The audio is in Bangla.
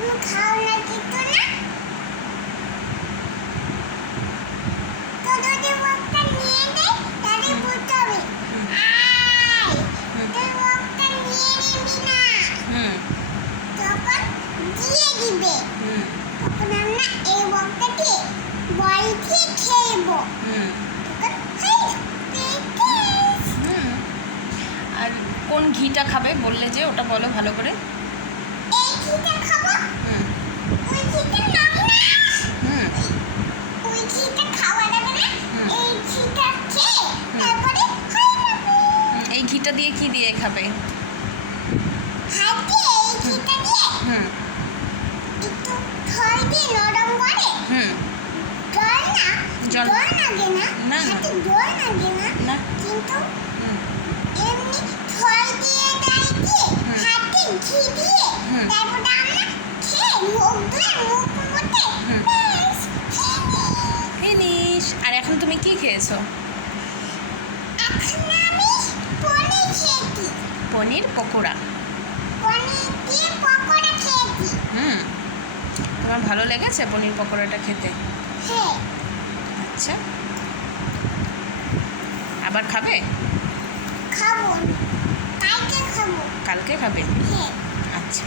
তুমি খাও না কিছু না তো যদি বকটা নিয়ে দেয় তাহলে বুঝতে হবে আয় তুই বকটা নিয়ে নিবি না তখন দিয়ে দিবে তখন আমরা এই বকটাকে বল দিয়ে খেলবো আর কোন ঘিটা খাবে বললে যে ওটা বলো ভালো করে। এই ঘিটা খাবো ওই ঘিটা নাও না ওই ঘিটা খাওয়া যাবে না এই ঘিটা খেয়ে তারপরে হয়ে যাবে। এই ঘিটা দিয়ে কি দিয়ে খাবে? হাত দিয়ে এই ঘিটা দিয়ে একটু খড় দিয়ে নরম করে জল ডর লাগে না না হাতে ডর লাগে না কিন্তু এমনি খড় দিয়ে গায়ে দিয়ে হাতে ঘি দিয়ে তারপর আমরা খেয়ে মুখ ধুয়ে মুখ মুখে ব্যাস ফিনিশ। আর এখন তুমি কি খেয়েছো? এখন আমি পনির খেয়েছি পনির পকোড়া। পনির দিয়ে পকোড়া খেয়েছি তোমার ভালো লেগেছে পনির পকোড়াটা খেতে? হ্যাঁ আচ্ছা, আবার খাবে? খাবো কালকে খাবো কালকে খাবে? হ্যাঁ আচ্ছা।